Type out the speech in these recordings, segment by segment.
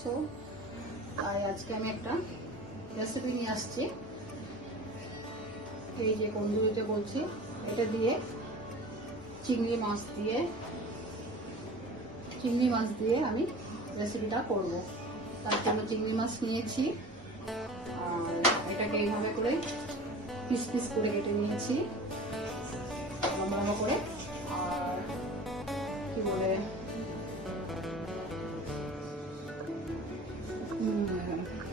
আছো? তাই আজকে আমি একটা রেসিপি নিয়ে আসছি। এই যে তন্দুরিতে বলছি, এটা দিয়ে চিংড়ি মাছ দিয়ে আমি রেসিপিটা করব। তার জন্য চিংড়ি মাছ নিয়েছি আর এটাকে এইভাবে করে পিস পিস করে কেটে নিয়েছি লম্বা লম্বা করে। আর কি বলে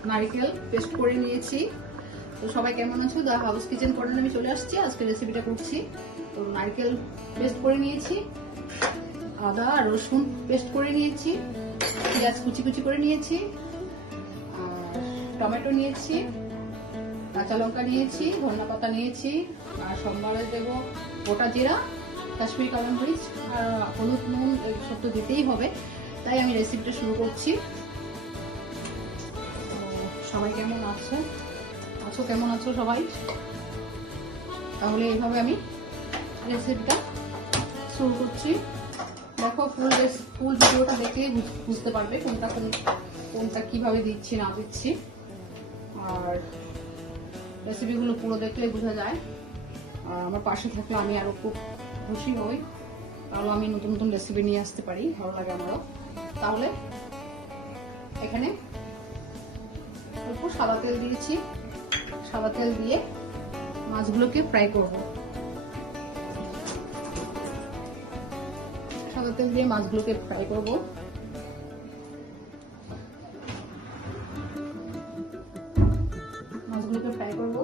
নারকেল পেস্ট করে নিয়েছি। তো সবাই কেমন আছো? দা হাউস কিচেন কর্নারে আমি চলে আসছি, আজকে রেসিপিটা করছি। তো নারকেল পেস্ট করে নিয়েছি, আদা রসুন পেস্ট করে নিয়েছি, পেঁয়াজ কুচি কুচি করে নিয়েছি, আর টমেটো নিয়েছি, কাঁচা লঙ্কা নিয়েছি, ধনিয়া পাতা নিয়েছি, আর সম্বারে দেবো গোটা জিরা, কাশ্মীরি কালো মরিচ আর হলুদ নুন সব তো দিতেই হবে। তাই আমি রেসিপিটা শুরু করছি। সবাই কেমন আছো কেমন আছো সবাই? তাহলে এইভাবে আমি রেসিপিটা শুরু করছি। দেখো ফুল ভিডিওটা দেখলেই বুঝতে পারবে কোনটা কিভাবে দিচ্ছি না দিচ্ছি। আর রেসিপিগুলো পুরো দেখলে বোঝা যায়। আর আমার পাশে থাকলে আমি আরো খুব খুশি হই, তাহলে আমি নতুন নতুন রেসিপি নিয়ে আসতে পারি, ভালো লাগে আমারও। তাহলে এখানে অল্প সাদা তেল দিয়েছি, সাদা তেল দিয়ে মাছগুলোকে ফ্রাই করব। সাদা তেল দিয়ে মাছগুলোকে ফ্রাই করব। মাছগুলোকে ফ্রাই করব।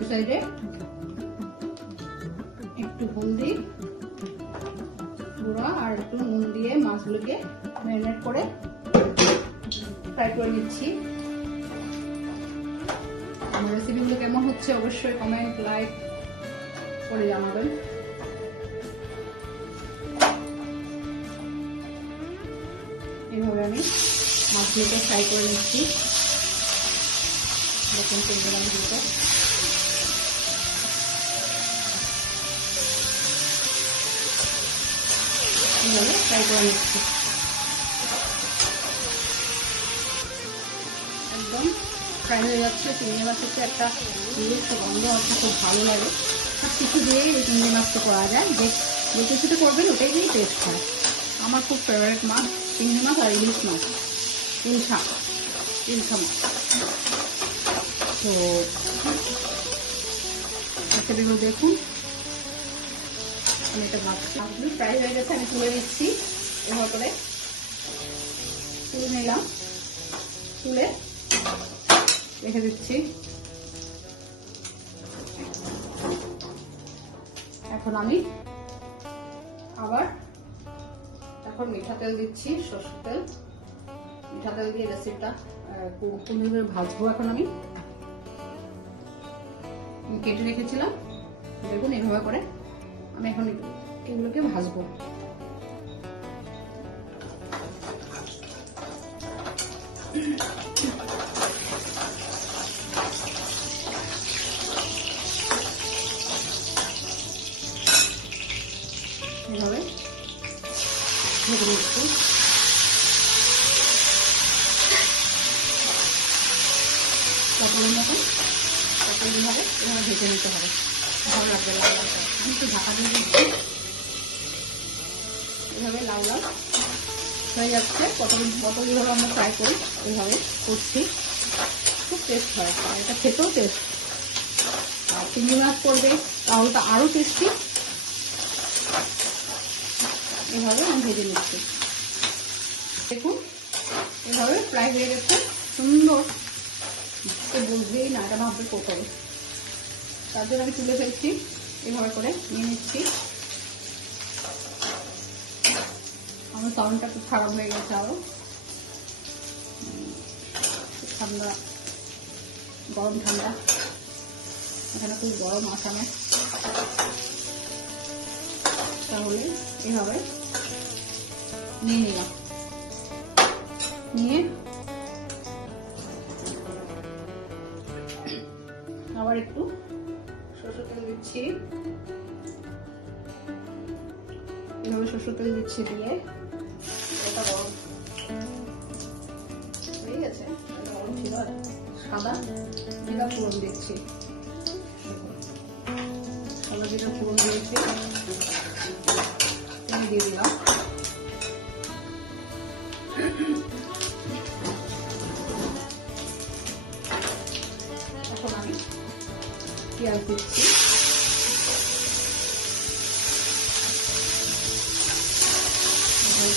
এই সাইডে একটু হলদি গুঁড়া আর একটু নুন দিয়ে মাছগুলোকে ম্যারিনেট করে ফ্রাই করে নিচ্ছি। আমার রেসিপিগুলো কেমন হচ্ছে অবশ্যই কমেন্ট লাইক করে জানাবেন। এইভাবে আমি মাছগুলোকে ফ্রাই করে নিচ্ছি। দেখুন মাছগুলোকে এইভাবে ফ্রাই করে নিচ্ছি। একদম ফ্রাই হয়ে যাচ্ছে। চিংড়ি মাছ হচ্ছে একটা গন্ধ আছে, খুব ভালো লাগে। সব কিছু দিয়েই এই চিংড়ি মাছটা করা যায়, যে কিছুটা করবেন ওটাই দিয়েই টেস্ট হয়। আমার খুব ফেভারিট মাছ চিংড়ি মাছ আর ইলিশ মাছ, ইলশা মাছ। তো রেসিপিগুলো দেখুন। আমি একটা মাছগুলো ফ্রাই হয়ে গেছে, আমি তুলে দিচ্ছি। এভাবে করে তুলে নিলাম, তুলে রেখে দিচ্ছি। এখন আমি আবার মিঠা তেল দিচ্ছি, সরষের তেল। মিঠা তেল দিয়ে রেসিপিটা ভাজবো। এখন আমি কেটে রেখেছিলাম, দেখুন এইভাবে করে আমি এখন এগুলোকে ভাজবো। এভাবে ভেজে নিচ্ছি। পটলের মতন এভাবে ভেজে নিতে হবে, ভালো লাগবে। লাল লাল একটু ঢাকা দিয়ে দিচ্ছি। এভাবে লাল লাল হয়ে যাচ্ছে। পটল যেভাবে আমরা ফ্রাই করি এইভাবে করছি, খুব টেস্ট হয়। আর এটা খেতেও টেস্ট। আর চিংড়ি মাছ করবে তাহলে তো আরো টেস্টি। এভাবে আমি ভেজে নিচ্ছি। দেখুন এভাবে ফ্রাই হয়ে গেছে, সুন্দর। বুঝবেই না এটা ভাববে কোথায়। তার জন্য আমি তুলে ফেলছি, এভাবে করে নিয়ে নিচ্ছি। আমার সাউন্ডটা খুব খারাপ হয়ে গেছে, আরো ঠান্ডা, গরম ঠান্ডা, এখানে খুব গরম আসামে। তাহলে এভাবে নিয়ে নিলাম, নিয়ে আবার একটু সরষের তেল দিচ্ছি। এভাবে সরষের তেল দিচ্ছি, দিয়ে এটা ছিল, সাদা জিরা ফোড়ন দিচ্ছি। সাদা জিরা ফোড়ন দিয়েছি, দিয়ে দিলাম। এখন আমি পেঁয়াজ দিচ্ছি।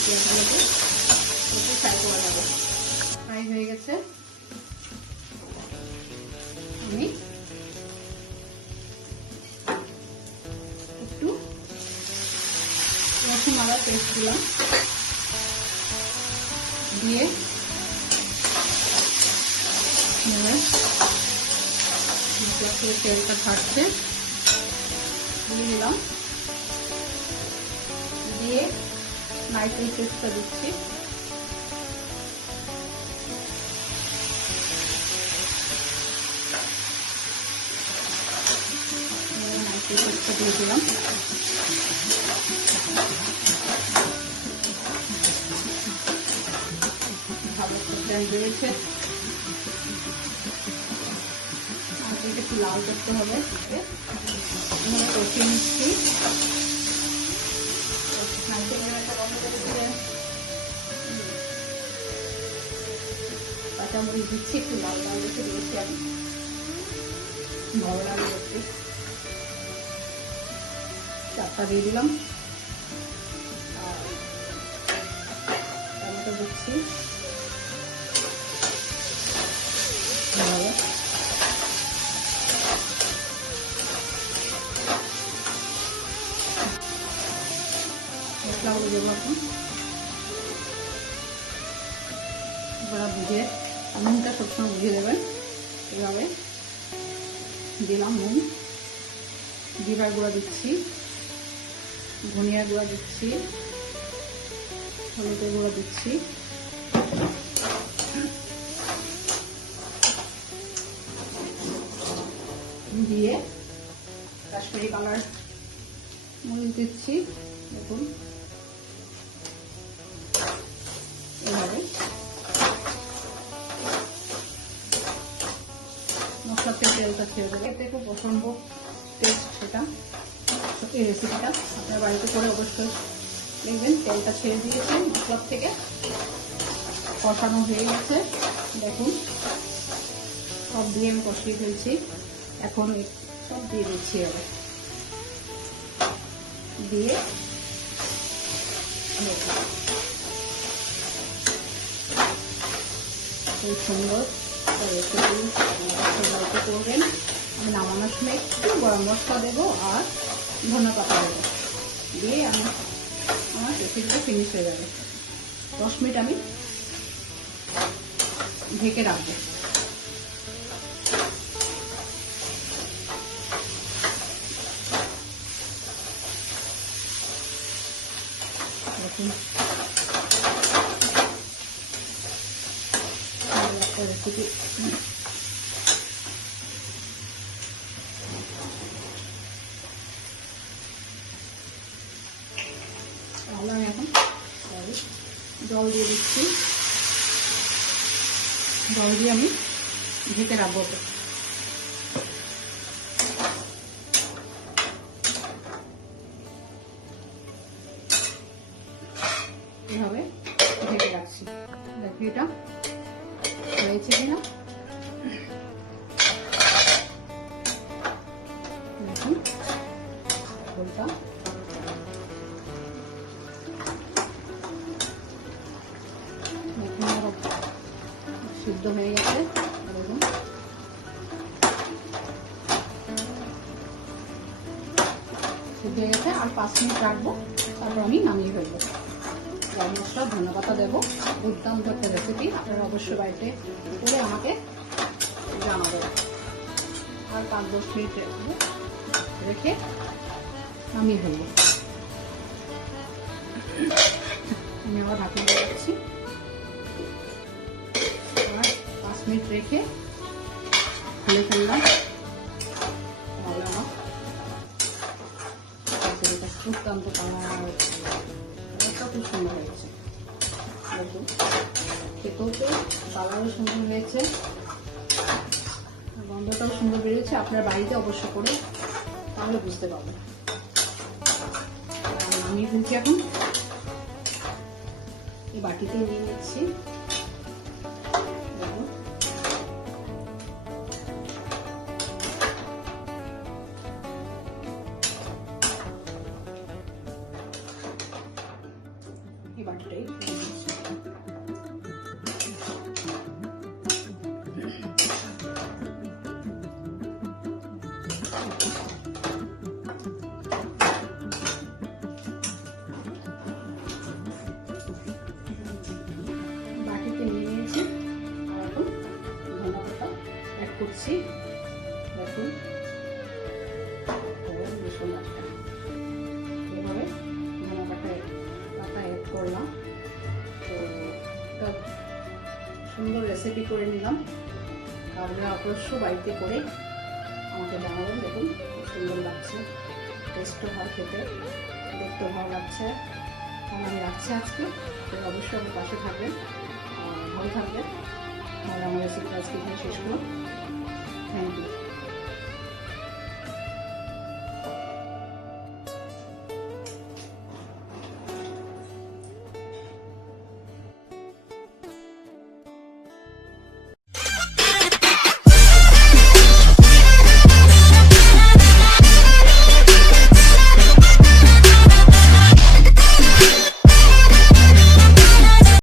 পেঁয়াজগুলোকে একটু ফ্রাই করা যাবে। ফ্রাই হয়ে গেছে, আমি একটু রসুন আদা পেস্ট দিলাম, দিয়ে তেলটা ছাড়ছে, দিয়ে দিলাম, দিয়ে নারকেল পেস্টটা দিচ্ছি, নারকেল পেস্টটা দিয়ে দিলাম। ভালো করে দিয়েছে, একটু লাল করতে হবে, কষিয়ে নিচ্ছি। কাঁচামরিচ দিচ্ছি, একটু লাল লাল রেখে দিয়েছি আমি, ভালো লাগে একটু। চারটা দিয়ে দিলাম, আর টমেটো দিচ্ছি, মশলাগুলো দেবো এখন। আপনারা বুঝে, নুনটা সবসময় বুঝে দেবেন। এভাবে দিলাম নুন, জিরার গুঁড়া দিচ্ছি, ধনিয়া গুঁড়া দিচ্ছি, হলুদের গুঁড়া দিচ্ছি, দিয়ে কাশ্মীরি কালার মরিচ দিচ্ছি। দেখুন এভাবে মশলাতে তেলটা ছেড়ে দেবে, এতে খুব অসম্ভব টেস্ট সেটা। এই রেসিপিটা আপনার বাড়িতে করে অবশ্যই দেখবেন। তেলটা ছেড়ে দিয়েছে মশলার থেকে, কষানো হয়ে গেছে। দেখুন সব দিয়ে আমি কষিয়ে ফেলছি। এখন সব দিয়ে দিচ্ছি, আবার দিয়ে খুব সুন্দর রেসিপি করবেন। আমি নামানোর সময় একটু গরম মশলা দেবো আর ধনেপাতা দেবো, দিয়ে আমি আমার রেসিপিটা ফিনিশ হয়ে যাবে। 10 মিনিট আমি ঢেকে রাখবো। রেসিপি তাহলে আমি এখন জল দিয়ে দিচ্ছি, জল দিয়ে আমি ঢেকে রাখবো। এভাবে ঢেকে রাখছি। দেখি এটা হয়েছে কিনা। দেখুন ঝোলটা সিদ্ধ হয়ে গেছে। দেখুন সিদ্ধ হয়ে গেছে, আর 5 মিনিট রাখবো, তারপর আমি নামিয়ে ফেলবো। গরম মশলা ধনেপাতা দেবো। দুর্দান্ত একটা রেসিপি, আপনারা অবশ্যই বাড়িতে করে আমাকে জানাবেন। আর 5-10 মিনিট রেখে নামিয়ে ফেলবো। আমি আবার ঢাকনা দিয়ে রাখছি, আর 5 মিনিট রেখে খুলে ফেললাম। তাহলে আমার দুর্দান্ত কালার খুব সুন্দর হয়েছে। দেখুন খেতেও তো কালারও সুন্দর হয়েছে, গন্ধটাও সুন্দর বেরিয়েছে। আপনার বাড়িতে অবশ্য করে তাহলে বুঝতে পারবেন। আমি ফেলছি এখন, এই বাটিতে নিয়ে নিচ্ছি। দেখুন এই বাটিটাই করছি। দেখুন এভাবে ধনে পাতা অ্যাড করলাম। তো একটা সুন্দর রেসিপি করে নিলাম। আপনারা অবশ্য বাড়িতে করে আমাকে জানাবেন। দেখুন খুব সুন্দর লাগছে, টেস্টও হয়, খেতে দেখতেও ভালো লাগছে। তাহলে আমি রাখছি আজকে। অবশ্যই আমার পাশে থাকবেন, ভালো থাকবেন। আর আমার রেসিপিটা আজকে এখানে শেষ করুন। Thank you.